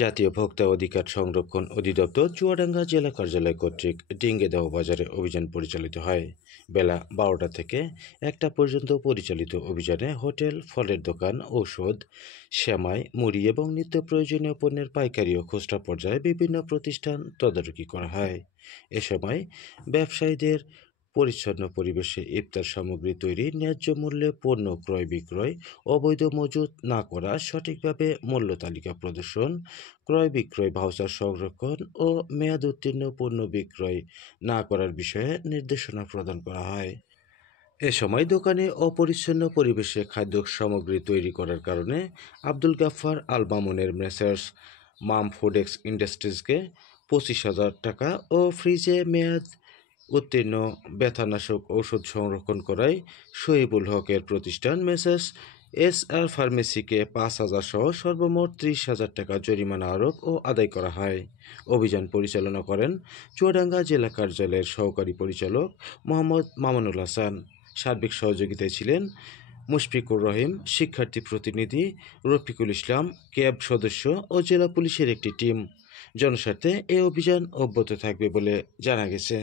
জাতীয় ভোক্তা অধিকার সংরক্ষণ অধিদপ্তর চুয়াডাঙ্গা জেলা কার্যালয় কর্তৃক ডিঙ্গেদহ বাজারে অভিযান পরিচালিত হয়। বেলা 12টা থেকে 1টা পর্যন্ত পরিচালিত অভিযানে হোটেল, ফলের দোকান, ঔষধ, সেমাই, মুড়ি এবং নিত্য প্রয়োজনীয় পণ্যের পাইকারি ও খুচরা পর্যায়ে বিভিন্ন প্রতিষ্ঠান তদারকি করা হয়। এ সময় ব্যবসায়ীদের পরিচ্ছন্ন পরিবেশে ইফতার সামগ্রী তৈরি, ন্যায্য মূল্যে পণ্য ক্রয় বিক্রয়, অবৈধ মজুত না করা, সঠিকভাবে মূল্য তালিকা প্রদর্শন, ক্রয় বিক্রয় ভাউচার সংরক্ষণ ও মেয়াদ উত্তীর্ণ পণ্য বিক্রয় না করার বিষয়ে নির্দেশনা প্রদান করা হয়। এ সময় দোকানে অপরিচ্ছন্ন পরিবেশে খাদ্য সামগ্রী তৈরি করার কারণে আব্দুল গাফফার আল মামুনের মেসার্স মাম ফুডেক্স ইন্ডাস্ট্রিজকে 25,000 টাকা ও ফ্রিজে মেয়াদ উত্তীর্ণ ব্যথানাশক ঔষধ সংরক্ষণ করায় শহীবুল হকের প্রতিষ্ঠান মেসার্স SR ফার্মেসিকে 5,000 সহ সর্বমোট 30,000 টাকা জরিমানা আরোপ ও আদায় করা হয়। অভিযান পরিচালনা করেন চুয়াডাঙ্গা জেলা কার্যালয়ের সহকারী পরিচালক মোহাম্মদ মামুনুল হাসান। সার্বিক সহযোগিতায় ছিলেন মুশফিকুর রহিম, শিক্ষার্থী প্রতিনিধি রফিকুল ইসলাম, ক্যাব সদস্য ও জেলা পুলিশের একটি টিম। জনস্বার্থে এ অভিযান অব্যাহত থাকবে বলে জানা গেছে।